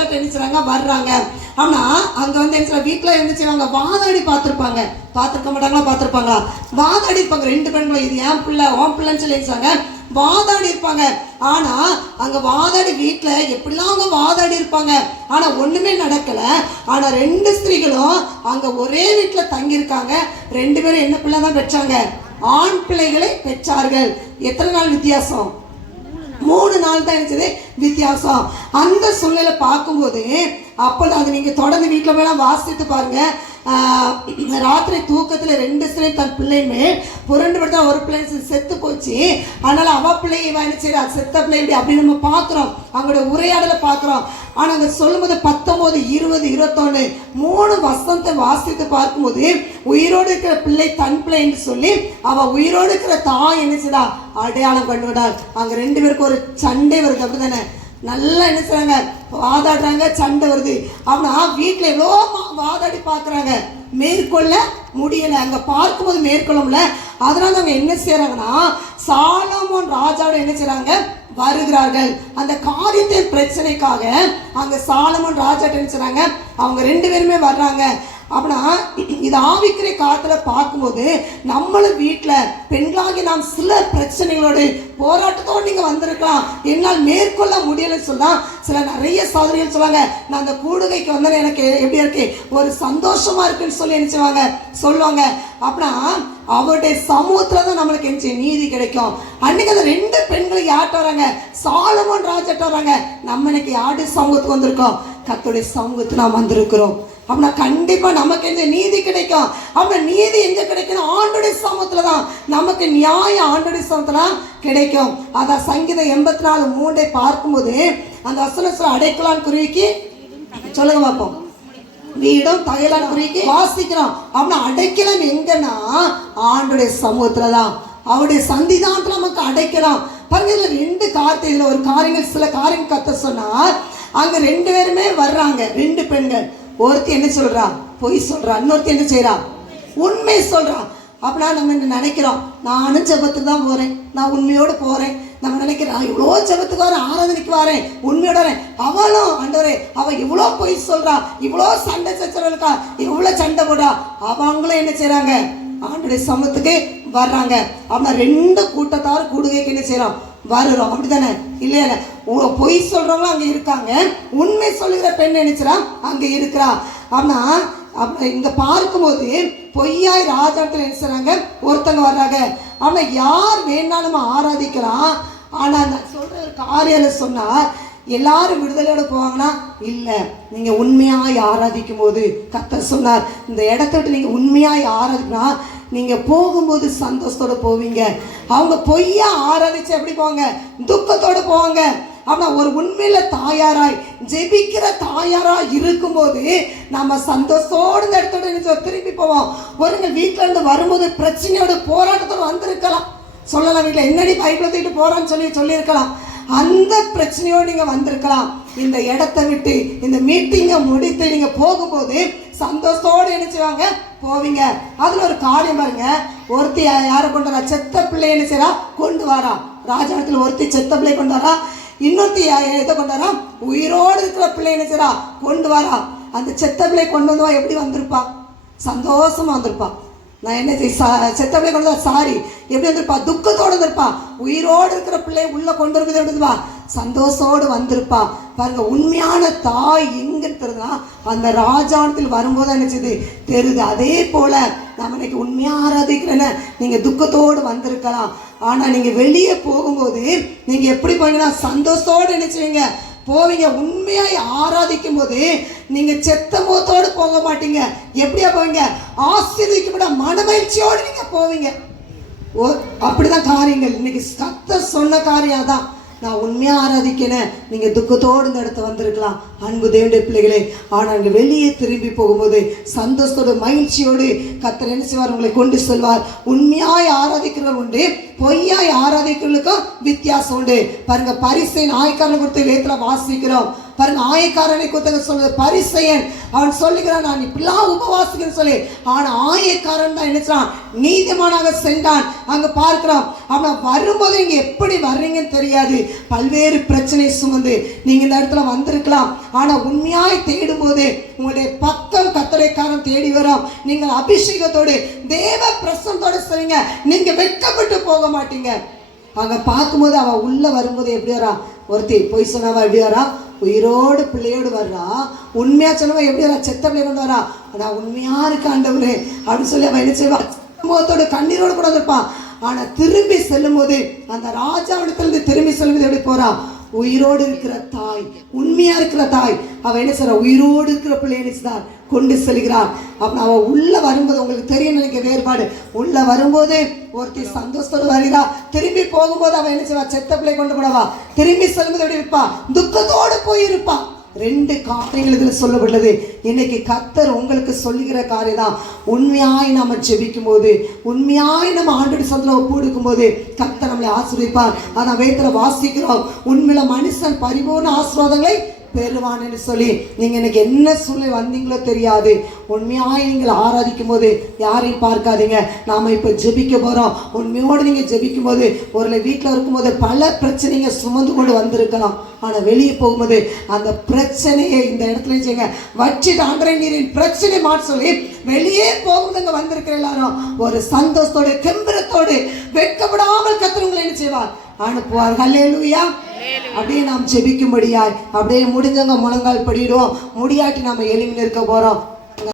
ராஜாட்ட என்ன செய்றாங்க வர்றாங்க. ஆனா அங்க வந்து என்ன செய்றாங்க வீட்டுல என்ன செய்வாங்க வாதாடி பார்த்துருப்பாங்க. பார்த்திருக்க மாட்டாங்களா பார்த்துருப்பாங்களா? வாதாடி இருப்பாங்க ரெண்டு பெண்களும். இது ஏன் பிள்ளை உன் பிள்ளைன்னு சொல்லி சொல்றாங்க? வாதாடி இருப்பாங்க. ஆனா அங்கே வாதாடி வீட்டில் எப்படிலாம் அவங்க வாதாடி இருப்பாங்க? ஆனால் ஒண்ணுமே நடக்கலை. ஆனால் ரெண்டு ஸ்திரீகளும் அங்கே ஒரே வீட்டில் தங்கியிருக்காங்க. ரெண்டு பேரும் என்ன பிள்ளை தான் பெற்றாங்க? ஆண் பிள்ளைகளை பெற்றார்கள். எத்தனை நாள் வித்தியாசம்? மூணு நாள் தான் இருந்தது வித்தியாசம். அந்த சூழ்நிலை பார்க்கும்போது அப்போ அது நீங்கள் தொடர்ந்து வீட்டில் வேணால் வாசித்து பாருங்க. ராத்திரி தூக்கத்தில் ரெண்டு சிலையும் தன் பிள்ளை மேல் புரண்டு படுத்தா ஒரு பிள்ளை செத்து போச்சு. அதனால் அவ பிள்ளை இவன் என்ன செய்யறா? செத்த பிள்ளை இப்படி அப்படின்னு நம்ம பார்க்குறோம். அவங்களோட உரையாடலை பார்க்குறோம். ஆனால் அங்கே சொல்லும்போது பத்தொம்போது இருபது இருபத்தொன்று மூணு வசனத்தை வாசித்து பார்க்கும்போது உயிரோடு இருக்கிற பிள்ளை தன் பிள்ளை என்று சொல்லி அவள் உயிரோடு இருக்கிற தாய் என்ன செய்தா? அடையாளம் கண்டுவிடாள் அங்கே ரெண்டு பேருக்கு ஒரு சண்டை வருது. அப்படிதானே நல்லா என்ன செய்றாங்க? வாதாடுறாங்க சண்டை வருது. அவனா வீட்டில் எவ்வளோ வாதாடி பார்க்குறாங்க மேற்கொள்ள முடியலை. அங்கே பார்க்கும்போது மேற்கொள்ளும்ல அதனால அவங்க என்ன செய்கிறாங்கன்னா சாலமோன் ராஜாவோட என்ன செய்கிறாங்க வருகிறார்கள். அந்த காரியத்தின் பிரச்சனைக்காக அங்கே சாலமோன் ராஜா என்ன செய்கிறாங்க அவங்க ரெண்டு பேருமே வர்றாங்க. அப்படின்னா இது ஆவிக்கிற காலத்தில் பார்க்கும்போது நம்மளும் வீட்டில் பெண்களாகி நாம் சில பிரச்சனைகளோடு போராட்டத்தோடு நீங்கள் வந்திருக்கலாம். என்னால் மேற்கொள்ள முடியலைன்னு சொல்லலாம் சில நிறைய சோதனைகள் சொல்லுவாங்க நான் அந்த கூடுகைக்கு வந்தேன் எனக்கு எப்படி இருக்கு? ஒரு சந்தோஷமாக இருக்குன்னு சொல்லி என்ன செய்வாங்க? சொல்லுவாங்க. அப்படின்னா அவருடைய சமூகத்தில் தான் நம்மளுக்கு என்ன நீதி கிடைக்கும். அன்னைக்கு அந்த ரெண்டு பெண்களுக்கு யார்கிட்ட வராங்க? சாலமோன் ராஜாட்ட வராங்க. நம்ம இன்னைக்கு யாருடைய சமூகத்துக்கு வந்திருக்கோம்? கத்துடைய சமூகத்துக்கு நாம் வந்திருக்கிறோம். அப்படின்னா கண்டிப்பாக நமக்கு எந்த நீதி கிடைக்கும். அப்படின்னா நீதி எங்கே கிடைக்கணும் ஆண்டுடைய சமூகத்தில் தான் நமக்கு நியாயம் ஆண்டுடைய சமூகத்தில் தான் கிடைக்கும். அதான் சங்கீதம் எண்பத்தி நாலு மூன்றை பார்க்கும்போது அந்த வசனத்துல அடைக்கலான் குருவிக்கு சொல்லுங்க பார்ப்போம் வீடும் தகையலான் குருவிக்கு வாசிக்கிறோம். அப்படின்னா அடைக்கலாம் எங்கன்னா ஆண்டுடைய சமூகத்தில் தான் அவருடைய சந்திதானத்தில் நமக்கு அடைக்கலாம். பாருங்க இதில் ரெண்டு கார்த்தை இதில் ஒரு காரியங்கள் சில காரியம் கத்த சொன்னால் அங்கே ரெண்டு பேருமே வர்றாங்க. ரெண்டு பெண்கள். ஒருத்தி என்ன சொல்றா? பொய் சொல்றா. இன்னொருத்தி என்ன செய்றா? உண்மை சொல்றா. அப்படின்னா நம்ம என்ன நினைக்கிறோம்? நானும் ஜபத்துக்கு தான் போறேன். நான் உண்மையோடு போறேன். நம்ம நினைக்கிறோம் இவ்வளோ ஜபத்துக்கு வரேன் ஆராதனைக்கு வரேன் உண்மையோட வரேன். அவளும் ஆண்டவரே அவ இவ்வளோ பொய் சொல்றா. இவ்வளோ சண்டை சச்சரவு இருக்கா? இவ்வளோ சண்டை போடுறா. அவங்களும் என்ன செய்கிறாங்க ஆண்டுடைய சமத்துக்கு வர்றாங்க. அப்படின்னா ரெண்டு கூட்டத்தார் கூடுகைக்கு என்ன செய்கிறான் வருகிறோம் அப்படிதானே இல்லையா? இல்லை பொய் சொல்கிறவங்களும் அங்கே இருக்காங்க. உண்மை சொல்லுகிற பெண் நினைச்சிடா அங்கே இருக்கிறா. ஆனால் அப்ப இங்க பார்க்கும்போது பொய்யாய் ராஜாத்தில் என்ன செய்றாங்க? ஒருத்தங்க வர்றாங்க. ஆனா யார் வேணாலும் ஆராதிக்கலாம் ஆனா நான் சொல்ற காரியம் சொன்னா எல்லாரும் விடுதலையோட போவாங்கன்னா இல்லை. நீங்கள் உண்மையாய் ஆராதிக்கும் போது கத்தர் சொன்னார் இந்த இடத்த விட்டு நீங்கள் உண்மையாய் ஆராதினா நீங்கள் போகும்போது சந்தோஷத்தோடு போவீங்க. அவங்க பொய்யா ஆராதிச்சு எப்படி போவாங்க? துக்கத்தோடு போவாங்க. ஆனால் ஒரு உண்மையில தாயாராய் ஜெபிக்கிற தாயாராக இருக்கும்போது நம்ம சந்தோஷத்தோட இந்த இடத்தோட திரும்பி போவோம். ஒருங்க வீட்டுல இருந்து வரும்போது பிரச்சனையோட போராட்டத்தோட வந்திருக்கலாம். சொல்லலாம் வீட்டில் என்னடி பைப்பில் தூக்கிட்டு போகிறான்னு சொல்லி சொல்லியிருக்கலாம். அந்த பிரச்சனையோடு நீங்கள் வந்திருக்கலாம். இந்த இடத்த விட்டு இந்த மீட்டிங்கை முடித்து நீங்கள் போகும்போது சந்தோஷத்தோடு நினச்சிவாங்க போவீங்க. அதில் ஒரு காரியம் பாருங்க. ஒருத்தி யாரை கொண்டு வரா? செத்த பிள்ளை என்ன செய்யறா கொண்டு வரா. ராஜாவத்தில் ஒருத்தி செத்த பிள்ளை கொண்டு வரா. இன்னொருத்தி எதை கொண்டு வரா? உயிரோடு இருக்கிற பிள்ளை என்ன செய்றா கொண்டு வரா. அந்த செத்த பிள்ளை கொண்டு வந்தவா எப்படி வந்திருப்பா? சந்தோஷமா வந்திருப்பா. நான் என்ன செய்ய சா- செத்த பிள்ளை கொண்டு வந்தா சாரி. எப்படி வந்திருப்பா? துக்கத்தோடு வந்திருப்பா. உயிரோடு இருக்கிற பிள்ளை உள்ள கொண்டு இருக்குது எப்படிப்பா சந்தோஷோடு வந்திருப்பா பாருங்க உண்மையான தாய் எங்கிறதுனா அந்த ராஜானத்தில் வரும்போது என்ன தெரியுது. அதே போல நம்ம இன்னைக்கு உண்மையாக ஆராதிக்கிறேன்னு நீங்க துக்கத்தோடு வந்திருக்கலாம். ஆனா நீங்க வெளியே போகும்போது நீங்க எப்படி போவீங்கன்னா சந்தோஷத்தோடு நினைச்சுவீங்க போவீங்க. உண்மையாய் ஆராதிக்கும் போது நீங்க செத்த முகத்தோடு போக மாட்டீங்க. எப்படியா போவீங்க? ஆசீர்வதிக்கப்பட மனமகிழ்ச்சியோடு நீங்க போவீங்க. ஓ அப்படிதான் காரியங்கள். இன்னைக்கு கத்த சொன்ன காரியம் தான் நான் உண்மையாக ஆராதிக்கிறேன் நீங்கள் துக்கத்தோடு இந்த இடத்த வந்திருக்கலாம். அன்பு தேவனுடைய பிள்ளைகளே ஆனால் அங்கே வெளியே திரும்பி போகும்போது சந்தோஷத்தோடு மகிழ்ச்சியோடு கத்தர் என்ன செய்வார்? உங்களை கொண்டு செல்வார். உண்மையாய் ஆராதிக்கிறவர் உண்டு. பொய்யாய் ஆராதிக்கிறவர்களுக்கும் வித்தியாசம் உண்டு. பாருங்க பரிசை நாய்க்காரன் கொடுத்த வேத்துல வாசிக்கிறோம். பாருங்க ஆயக்காரனை குத்தக சொல்வது பரிசையன். அவன் சொல்லுகிறான் நான் இப்படிலாம் உபவாசிக்கிறேன்னு சொல்லி. ஆனா ஆயக்காரன் தான் என்ன நீதிமானாக சென்றான். அங்க பார்க்கிறோம் அவன் வரும்போது நீங்க எப்படி வர்றீங்கன்னு தெரியாது. பல்வேறு பிரச்சனை சுமந்து நீங்க இந்த இடத்துல வந்திருக்கலாம். ஆனா உண்மையாய் தேடும்போது உங்களுடைய பக்கம் கத்தரைக்காரன் தேடி வரும் நீங்கள் அபிஷேகத்தோடு தேவ பிரசனத்தோடு சரிங்க நீங்க வெட்கப்பட்டு போக மாட்டீங்க. அங்க பார்க்கும்போது அவன் உள்ள வரும்போது எப்படி வரா ஒருத்தி பொய் சொன்னவா? எப்படி வரா உயிரோடு பிள்ளையோடு வர்றா. உண்மையா சொல்லுவா எப்படி வரா செத்த பிள்ளை கொண்டு வரா? ஆனால் உண்மையா இருக்க ஆண்டவரே? அப்படின்னு சொல்லி அவன் என்ன செய்வான் முகத்தோட கண்ணீரோடு கூட வந்திருப்பான் ஆனா திரும்பி செல்லும் போது அந்த ராஜாவிடத்திலிருந்து திரும்பி செல்வது எப்படி போறா? உயிரோடு இருக்கிற தாய் உண்மையா இருக்கிற தாய் அவ என்ன செய்றா? உயிரோடு இருக்கிற பிள்ளை என்ன கொண்டு செல்கிறார். அப்ப அவ உள்ள வரும்போது உங்களுக்கு தெரியும் நினைக்க வேறுபாடு உள்ள வரும்போதே ஒருத்தி சந்தோஷத்தோடு வருகிறா. திரும்பி போகும்போது அவ என்ன செய்வா? செத்த பிள்ளை கொண்டு போடவா திரும்பி செல்லும்போது எப்படி இருப்பா? துக்கத்தோடு போயிருப்பான் ரெண்டு காரியங்கள் இதில் சொல்லப்பட்டது. இன்னைக்கு கத்தர் உங்களுக்கு சொல்லுகிற காரியம் தான் உண்மையாய் நம்ம ஜெபிக்கும் போது உண்மையாய் நம்ம ஆண்டு சொந்தத்தில் ஒப்பு கொடுக்கும் போது கத்தர் நம்மளை ஆசிரியப்பார் அதான் வேத்துல வாசிக்கிறோம். உண்மையில மனுஷன் பரிபூர்ண ஆசிர்வாதங்களை பெறுவான்னு சொல்லி நீங்கள் எனக்கு என்ன சொல்லி வந்தீங்களோ தெரியாது. உண்மையாக நீங்கள் ஆராதிக்கும் போது யாரையும் பார்க்காதீங்க. நாம் இப்போ ஜெபிக்க போகிறோம் உண்மையோடு நீங்கள் ஜெபிக்கும் போது ஒரு வீட்டில் இருக்கும்போது பல பிரச்சனைங்க சுமந்து கொண்டு வந்திருக்கலாம். ஆனால் வெளியே போகும்போது அந்த பிரச்சனையை இந்த இடத்துல செய்யுங்க வச்சுட்டு ஆண்டரை நீரின் பிரச்சனை மாற்ற சொல்லி வெளியே போகும்போதுங்க வந்திருக்கிற எல்லாரும் ஒரு சந்தோஷத்தோடு கெம்பரத்தோடு வெட்கப்படாமல் கத்துறவங்களை என்ன செய்வார்? அனுப்புவார். ஹல்லேலூயா அப்படியே நாம் ஜெபிக்கும்படியாய் அப்படியே முடிஞ்சவங்க முழங்கால் படிடுவோம் முடியாட்டி நாம எளிமையில் இருக்க போறோம்.